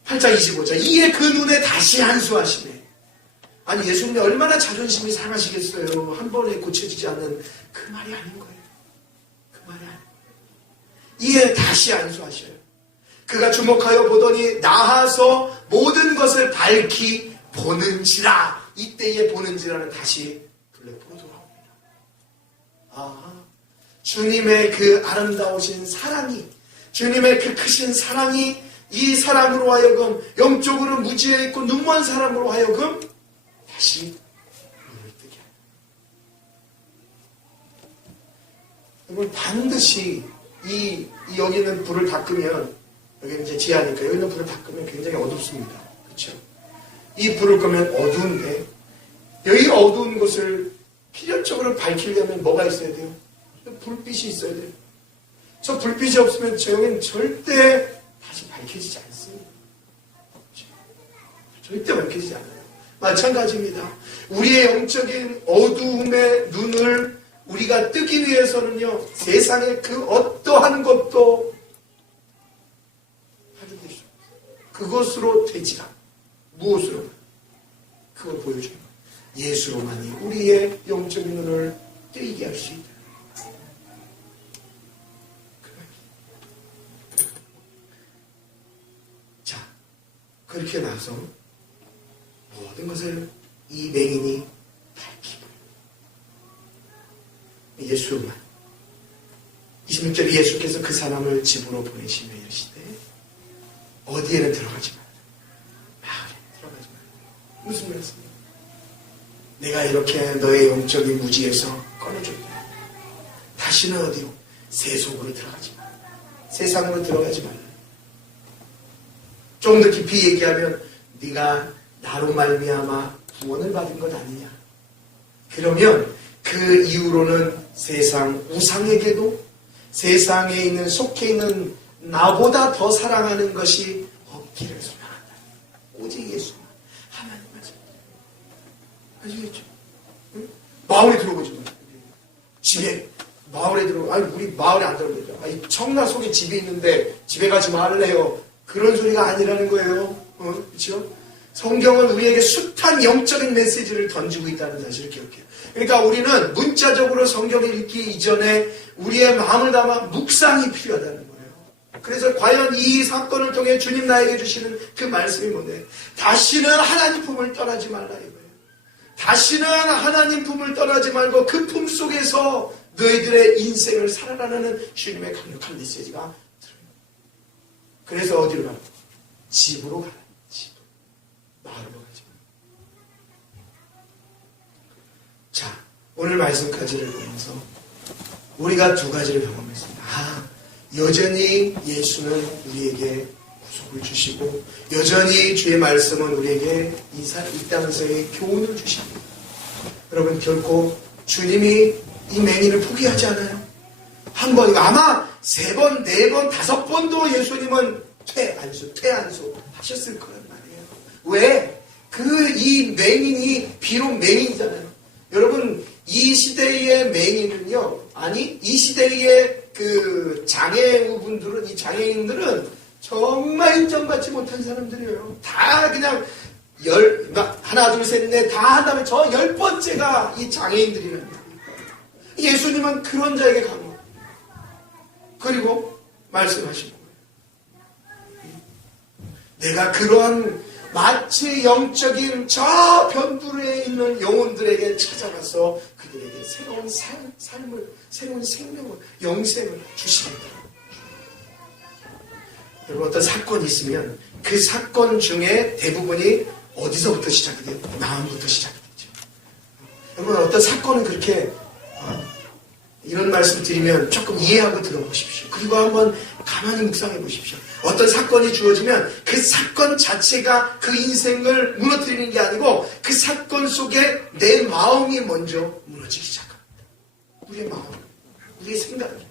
8장 25절. 이에 그 눈에 다시 안수하시네. 아니, 예수님이 얼마나 자존심이 상하시겠어요. 한 번에 고쳐지지 않는 그 말이 아닌 거예요. 그 말이 아닌 거예요. 이에 다시 안수하셔요. 그가 주목하여 보더니 나아서 모든 것을 밝히 보는지라. 이때에 보는지라는 다시 블랙으로 돌아옵니다. 주님의 그 아름다우신 사랑이, 주님의 그 크신 사랑이 이 사람으로 하여금 영적으로 무지해 있고 눈먼 사람으로 하여금 다시 눈을 뜨게 합니다. 여러분, 반드시 여기 있는 불을 닦으면, 여기는 이제 지하니까 여기 있는 불을 닦으면 굉장히 어둡습니다. 그렇죠? 이 불을 끄면 어두운데, 여기 어두운 곳을 필연적으로 밝히려면 뭐가 있어야 돼요? 불빛이 있어야 돼요. 저 불빛이 없으면 저 여기는 절대 다시 밝혀지지 않습니다. 그렇죠? 절대 밝혀지지 않아요. 마찬가지입니다. 우리의 영적인 어두움의 눈을 우리가 뜨기 위해서는요, 세상의 그 어떠한 것도 하는 것이 그것으로 되지 않아요. 무엇으로? 그걸 보여주는 거예요. 예수로만이 우리의 영적인 눈을 뜨이게 할 수 있다. 자, 그렇게 나서 모든 것을 이 맹인이 밝히고 예수만 26절에 예수께서 그 사람을 집으로 보내시며 이르시되 어디에는 들어가지 마라. 마을에 들어가지 마라. 무슨 말씀이에요? 내가 이렇게 너의 영적인 무지에서 꺼내줬다. 다시는 어디로? 세속으로 들어가지 마라. 세상으로 들어가지 마라. 좀 더 깊이 얘기하면 네가 나로 말미암아 구원을 받은 것 아니냐. 그러면 그 이후로는 세상 우상에게도 세상에 있는 속해 있는 나보다 더 사랑하는 것이 없기를 소망한다. 오직 예수만 하나님만 아시겠죠? 응? 마을에 들어오지 마. 집에 마을에 들어오고 아니 우리 마을에 안 들어오죠. 아니 청라 속에 집이 있는데 집에 가지 말래요. 그런 소리가 아니라는 거예요. 그렇죠? 성경은 우리에게 숱한 영적인 메시지를 던지고 있다는 사실을 기억해요. 그러니까 우리는 문자적으로 성경을 읽기 이전에 우리의 마음을 담아 묵상이 필요하다는 거예요. 그래서 과연 이 사건을 통해 주님 나에게 주시는 그 말씀이 뭔데? 다시는 하나님 품을 떠나지 말라 이거예요. 다시는 하나님 품을 떠나지 말고 그 품 속에서 너희들의 인생을 살아라는 주님의 강력한 메시지가 들어요. 그래서 어디로 가라? 집으로 가라. 마을로 가지. 자, 오늘 말씀까지를 보면서 우리가 두 가지를 경험했습니다. 여전히 예수는 우리에게 구속을 주시고 여전히 주의 말씀은 우리에게 이 땅에서의 교훈을 주십니다. 여러분 결코 주님이 이 맹인을 포기하지 않아요. 한 번, 아마 3번, 4번, 5번도 예수님은 퇴안수 하셨을 거란 말이에요. 왜? 이 맹인이 비록 맹인이잖아요. 여러분, 이 시대의 맹인은요, 이 시대의 그 장애우분들은, 이 장애인들은 정말 인정받지 못한 사람들이에요. 다 그냥 하나, 둘, 셋, 넷 다 한 다음에 저 10번째가 이 장애인들이라는 거예요. 예수님은 그런 자에게 간 거예요. 그리고 말씀하신 거예요. 내가 그런 마치 영적인 저 변두리에 있는 영혼들에게 찾아가서 그들에게 새로운 삶을, 새로운 생명을, 영생을 주시겠다. 여러분 어떤 사건이 있으면 그 사건 중에 대부분이 어디서부터 시작이 돼요? 마음부터 시작이 되죠. 여러분 어떤 사건은 그렇게 이런 말씀 드리면 조금 이해하고 들어보십시오. 그리고 한번 가만히 묵상해 보십시오. 어떤 사건이 주어지면 그 사건 자체가 그 인생을 무너뜨리는 게 아니고 그 사건 속에 내 마음이 먼저 무너지기 시작합니다. 우리의 마음, 우리의 생각이.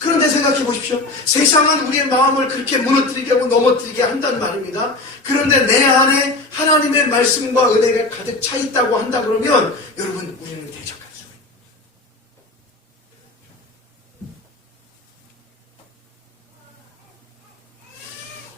그런데 생각해 보십시오. 세상은 우리의 마음을 그렇게 무너뜨리게 하고 넘어뜨리게 한단 말입니다. 그런데 내 안에 하나님의 말씀과 은혜가 가득 차 있다고 한다 그러면 여러분 우리는 대적할 수가 있습니다.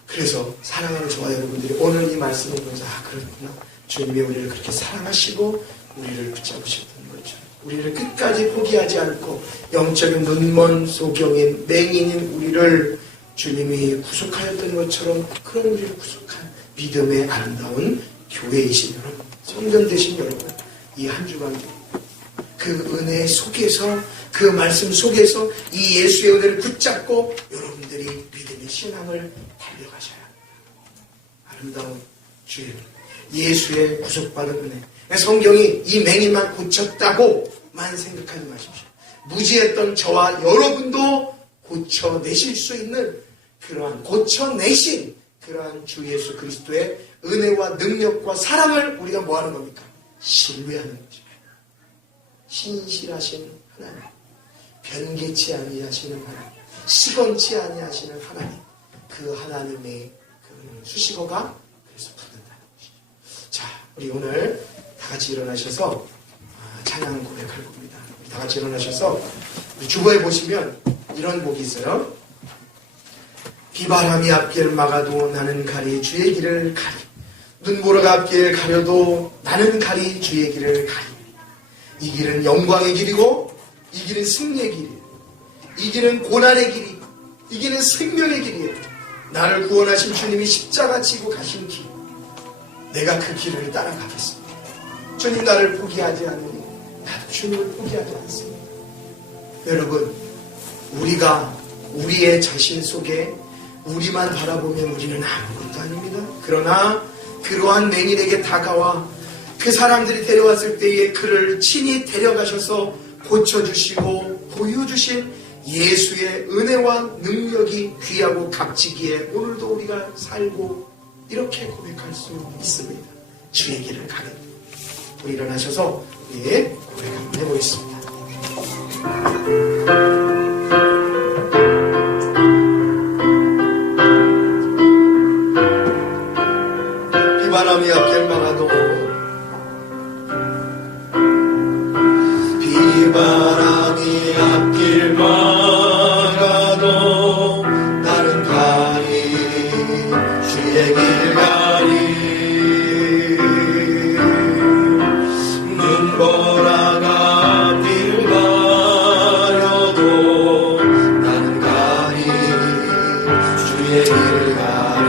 그래서 사랑하는 저와 여러분들이 오늘 이 말씀을 보면서 그렇구나. 주님이 우리를 그렇게 사랑하시고 우리를 붙잡으셨던 거죠. 우리를 끝까지 포기하지 않고 영적인 눈먼 소경인 맹인인 우리를 주님이 구속하였던 것처럼 그런 우리를 구속한 믿음의 아름다운 교회이신 여러분, 성전 되신 여러분, 이 한 주간 그 은혜 속에서 그 말씀 속에서 이 예수의 은혜를 붙잡고 여러분들이 믿음의 신앙을 달려가셔야 합니다. 아름다운 주의 예수의 구속받은 은혜. 성경이 이 맹인만 고쳤다고만 생각하지 마십시오. 무지했던 저와 여러분도 고쳐내실 수 있는 그러한 고쳐내신 그러한 주 예수 그리스도의 은혜와 능력과 사랑을 우리가 뭐하는 겁니까? 신뢰하는 거죠. 신실하신 하나님, 변개치 아니하시는 하나님, 시건치 아니하시는 하나님, 그 하나님의 그 수식어가 그래서 붙는다는 것이죠. 자, 우리 오늘 다 같이 일어나셔서 찬양 고백할 겁니다. 우리 다 같이 일어나셔서 우리 주보에 보시면 이런 곡이 있어요. 비바람이 앞길을 막아도 나는 가리 주의 길을 가리 눈보라가 앞길 가려도 나는 가리 주의 길을 가리. 이 길은 영광의 길이고 이 길은 승리의 길이에요. 이 길은 고난의 길이, 이 길은 생명의 길이에요. 나를 구원하신 주님이 십자가 지고 가신 길, 내가 그 길을 따라가겠습니다. 주님 나를 포기하지 않으니 나도 주님을 포기하지 않습니다. 여러분, 우리가 우리의 자신 속에 우리만 바라보면 우리는 아무것도 아닙니다. 그러나 그러한 맹인에게 다가와 그 사람들이 데려왔을 때에 그를 친히 데려가셔서 고쳐주시고 보여주신 예수의 은혜와 능력이 귀하고 값지기에 오늘도 우리가 살고 이렇게 고백할 수 있습니다. 주의 길을 가겠다. 우리 일어나셔서 우리의 고백 한번 해보겠습니다. 비바람이 앞길 막아도 비바람이 앞길 막아도 나는 가리 주의 길 가리. 눈보라가 앞길 가려도 나는 가리 주의 길 가리.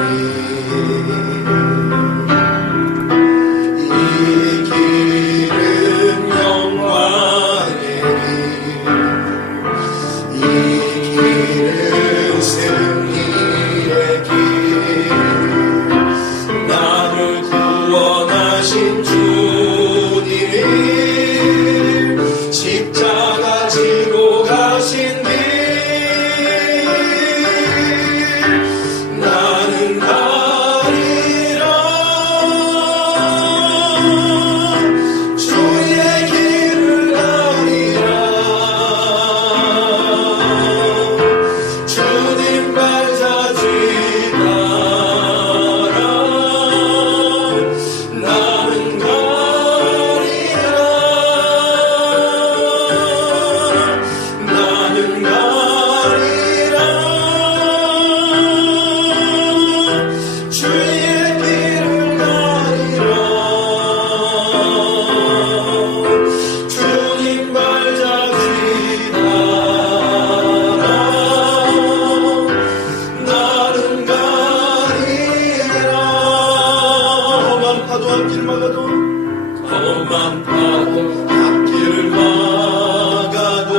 험한 파도 앞길을 막아도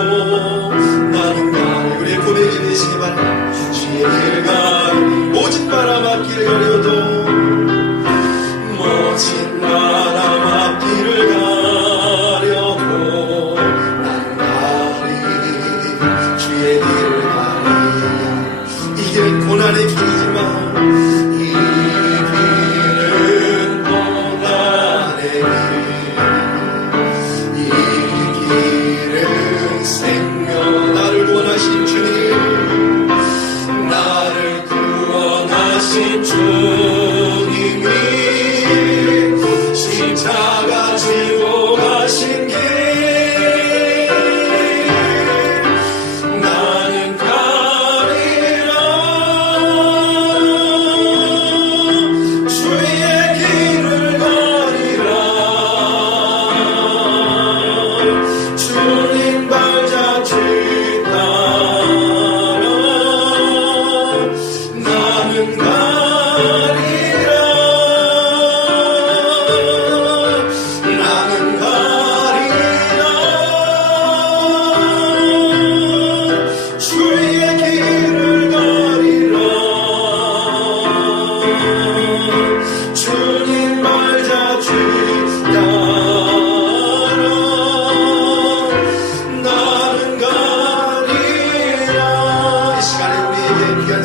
나는 가리. 우리의 고백이 되시기 바랍니다. 주의 길 가리. 모진 바람 앞길 가려도 모진 바람 앞길을 가려도 나는 가리 주의 길을 가리. 이 길은 고난의 길이지만 이 길은 고난의 길. 나를 구원하신 주님이 십자가 지고 가신 길. 나는 가리라 주의 길을 가리라. 주님 발자취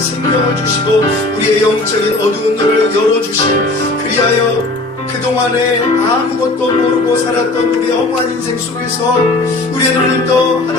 생명을 주시고 우리의 영적인 어두운 눈을 열어주신, 그리하여 그동안에 아무것도 모르고 살았던 우리의 허무한 인생 속에서 우리의 눈을 또 하나님